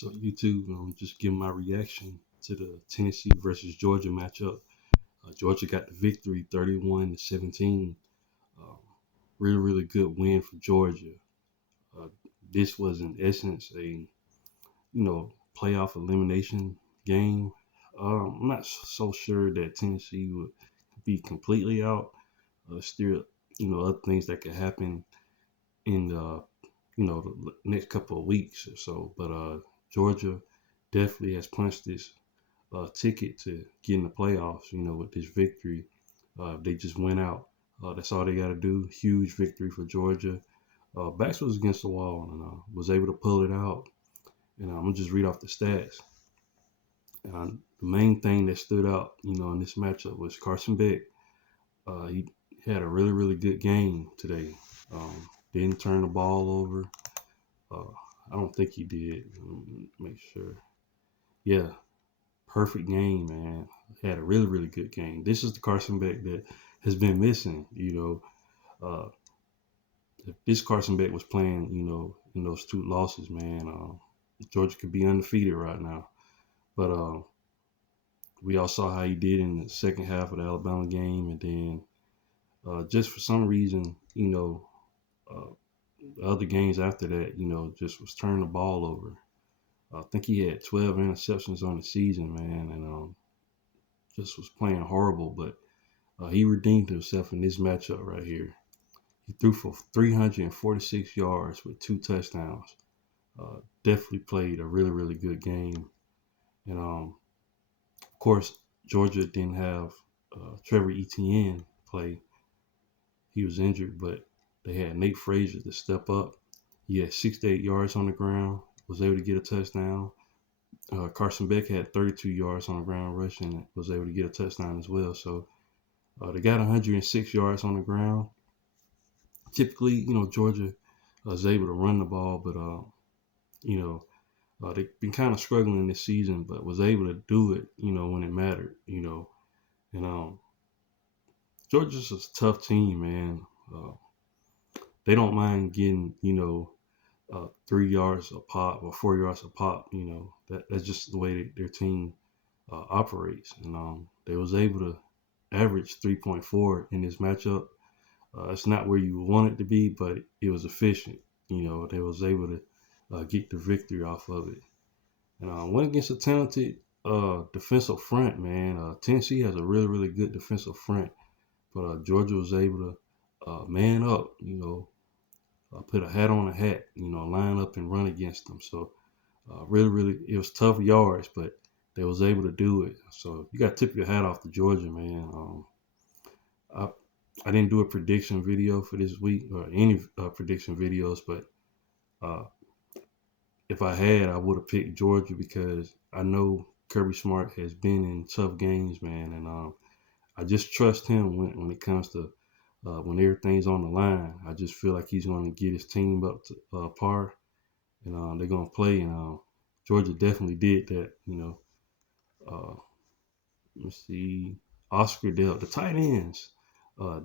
So YouTube, just give my reaction to the Tennessee versus Georgia matchup. Georgia got the victory, 31-17. Um, really good win for Georgia. Uh, this was in essence a playoff elimination game. I'm not so sure that Tennessee would be completely out. Still, other things that could happen in the next couple of weeks or so. But Georgia definitely has punched this ticket to get in the playoffs. With this victory, they just went out. That's all they got to do. Huge victory for Georgia. Backs was against the wall and was able to pull it out. And I'm gonna just read off the stats. The main thing that stood out, in this matchup was Carson Beck. He had a really good game today. Didn't turn the ball over. Uh, I don't think he did. Let me make sure. Yeah, perfect game, man. Had a really good game. This is the Carson Beck that has been missing. If this Carson Beck was playing, in those two losses, man, Georgia could be undefeated right now. But we all saw how he did in the second half of the Alabama game, and then just for some reason, uh, the other games after that, just was turning the ball over. I think he had 12 interceptions on the season, man, and just was playing horrible. But he redeemed himself in this matchup right here. He threw for 346 yards with 2 touchdowns. Definitely played a really good game. And of course, Georgia didn't have Trevor Etienne play. He was injured, but they had Nate Frazier to step up. He had 68 yards on the ground, was able to get a touchdown. Carson Beck had 32 yards on the ground rushing and was able to get a touchdown as well. So they got 106 yards on the ground. Typically, Georgia was able to run the ball, but they've been kind of struggling this season, but was able to do it, when it mattered, And Georgia's a tough team, man. They don't mind getting, 3 yards a pop or 4 yards a pop. That's just the way their team operates. And they was able to average 3.4 in this matchup. It's not where you want it to be, but it was efficient. They was able to get the victory off of it. And went against a talented defensive front, man. Tennessee has a really good defensive front, but Georgia was able to man up, put a hat on a hat, line up and run against them. So really, it was tough yards, but they was able to do it. So you got to tip your hat off to Georgia, man. I, I didn't do a prediction video for this week or any prediction videos, but uh, if I had, I would have picked Georgia because I know Kirby Smart has been in tough games, man, and I just trust him when it comes to when everything's on the line. I just feel like he's going to get his team up to par, and they're going to play. And Georgia definitely did that. Uh, let's see, Oscar Dell, the tight ends.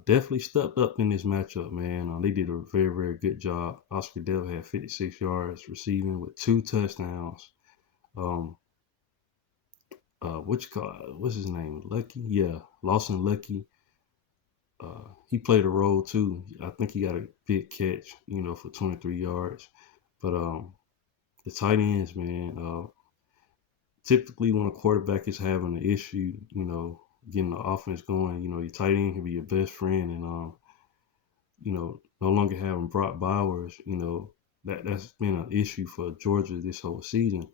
Definitely stepped up in this matchup, man. They did a very good job. Oscar Dell had 56 yards receiving with 2 touchdowns. Um, what's his name? Lucky? Yeah, Lawson Lucky. He played a role too. I think he got a big catch, for 23 yards. But the tight ends, man, typically when a quarterback is having an issue, getting the offense going, your tight end can be your best friend, and no longer having Brock Bowers, that's been an issue for Georgia this whole season.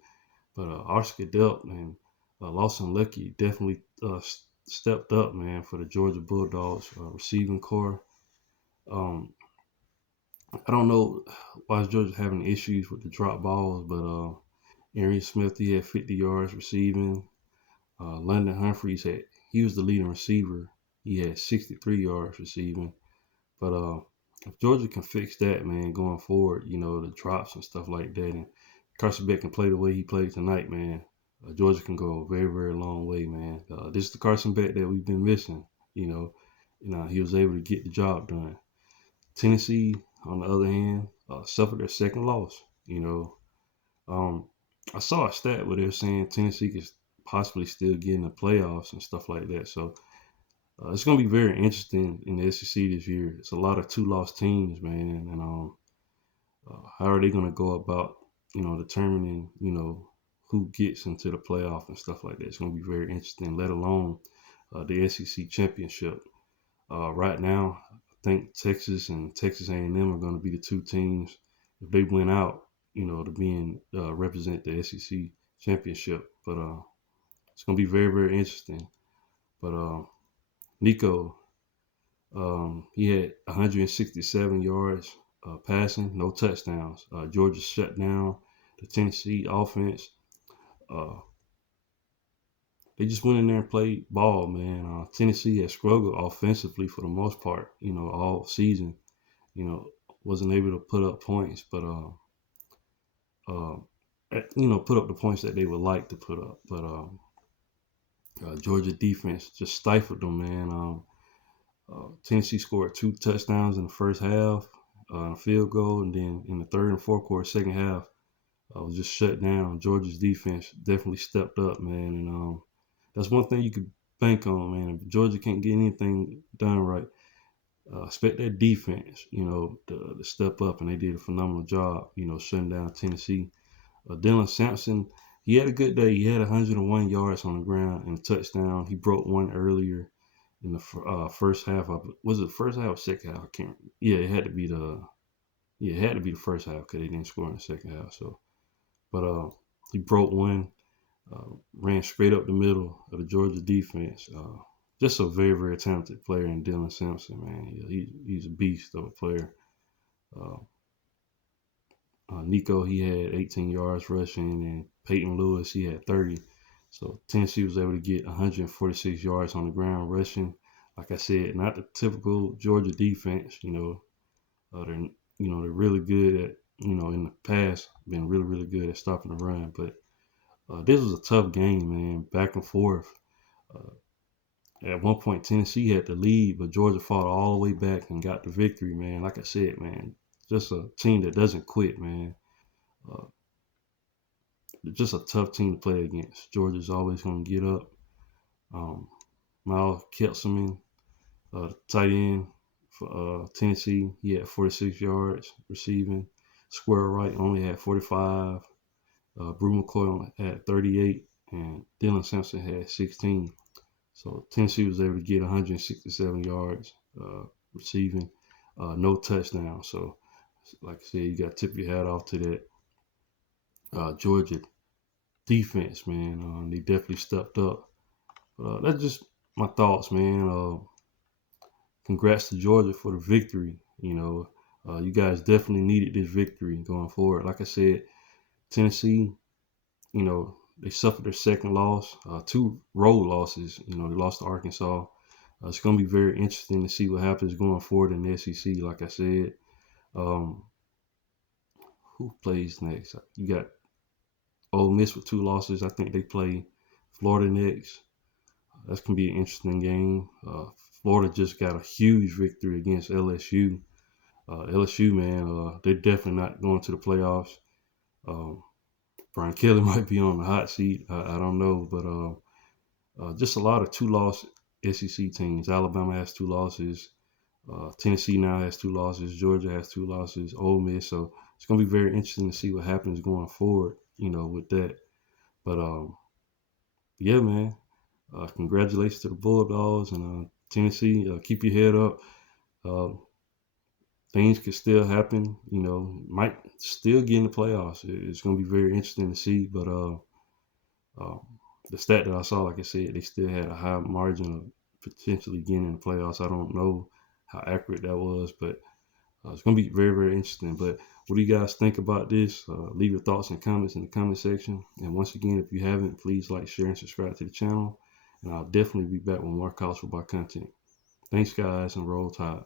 But Oscar Delp and Lawson Lucky definitely stepped up, man, for the Georgia Bulldogs receiving core. I don't know why Georgia having issues with the drop balls, but Arian Smith, he had 50 yards receiving. London Humphreys he was the leading receiver. He had 63 yards receiving. But if Georgia can fix that, man, going forward, the drops and stuff like that, and Carson Beck can play the way he played tonight, man, Georgia can go a very long way, man. This is the Carson Beck that we've been missing, he was able to get the job done. Tennessee, on the other hand, suffered their second loss, Um, I saw a stat where they're saying Tennessee could possibly still get in the playoffs and stuff like that. So it's going to be very interesting in the SEC this year. It's a lot of two-loss teams, man, and how are they going to go about, determining, who gets into the playoff and stuff like that. It's going to be very interesting. Let alone the SEC championship. Right now, I think Texas and Texas A&M are going to be the two teams if they win out, to be in represent the SEC championship. But it's going to be very very interesting. But Nico, he had 167 yards passing, no touchdowns. Georgia shut down the Tennessee offense. Uh, they just went in there and played ball, man. Tennessee has struggled offensively for the most part, all season. You know, wasn't able to put up points, but uh, put up the points that they would like to put up. But Georgia defense just stifled them, man. Tennessee scored 2 touchdowns in the first half, a field goal, and then in the third and fourth quarter, second half, was just shut down. Georgia's defense definitely stepped up, man, and that's one thing you could bank on, man. If Georgia can't get anything done right, expect that defense, to step up, and they did a phenomenal job, shutting down Tennessee. Dylan Sampson, he had a good day. He had 101 yards on the ground and a touchdown. He broke one earlier in the first half. Was it the first half or second half? I can't. Yeah, it had to be the first half because they didn't score in the second half. So, but he broke one, ran straight up the middle of the Georgia defense. Just a very very talented player in Dylan Sampson, man. He's a beast of a player. Uh, Nico, he had 18 yards rushing, and Peyton Lewis, he had 30. So Tennessee was able to get 146 yards on the ground rushing. Like I said, not the typical Georgia defense. They're really good at, in the past, been really really good at stopping the run. But this was a tough game, man, back and forth. Uh, at one point, Tennessee had the lead, but Georgia fought all the way back and got the victory, man. Like I said, man, just a team that doesn't quit, man. Uh, just a tough team to play against. Georgia's always going to get up. Miles Kelserman, tight end for Tennessee, he had 46 yards receiving. Square right only had 45. Brew McCoy only had 38, and Dylan Sampson had 16. So Tennessee was able to get 167 yards receiving, no touchdown. So, like I said, you got to tip your hat off to that Georgia defense, man. They definitely stepped up. That's just my thoughts, man. Congrats to Georgia for the victory. You guys definitely needed this victory going forward. Like I said, Tennessee, they suffered their second loss, 2 road losses. They lost to Arkansas. It's going to be very interesting to see what happens going forward in the SEC. Like I said, who plays next? You got Ole Miss with 2 losses. I think they play Florida next. That's going to be an interesting game. Florida just got a huge victory against LSU. LSU, man, they're definitely not going to the playoffs. Brian Kelly might be on the hot seat. I don't know. But just a lot of 2-loss SEC teams. Alabama has 2 losses. Tennessee now has 2 losses. Georgia has 2 losses. Ole Miss. So it's going to be very interesting to see what happens going forward, with that. But, yeah, man. Congratulations to the Bulldogs and Tennessee. Keep your head up. Things could still happen. Might still get in the playoffs. It's going to be very interesting to see. But the stat that I saw, like I said, they still had a high margin of potentially getting in the playoffs. I don't know how accurate that was, but it's going to be very, very interesting. But what do you guys think about this? Leave your thoughts and comments in the comment section. And once again, if you haven't, please like, share, and subscribe to the channel. And I'll definitely be back with more college football content. Thanks, guys, and roll tide.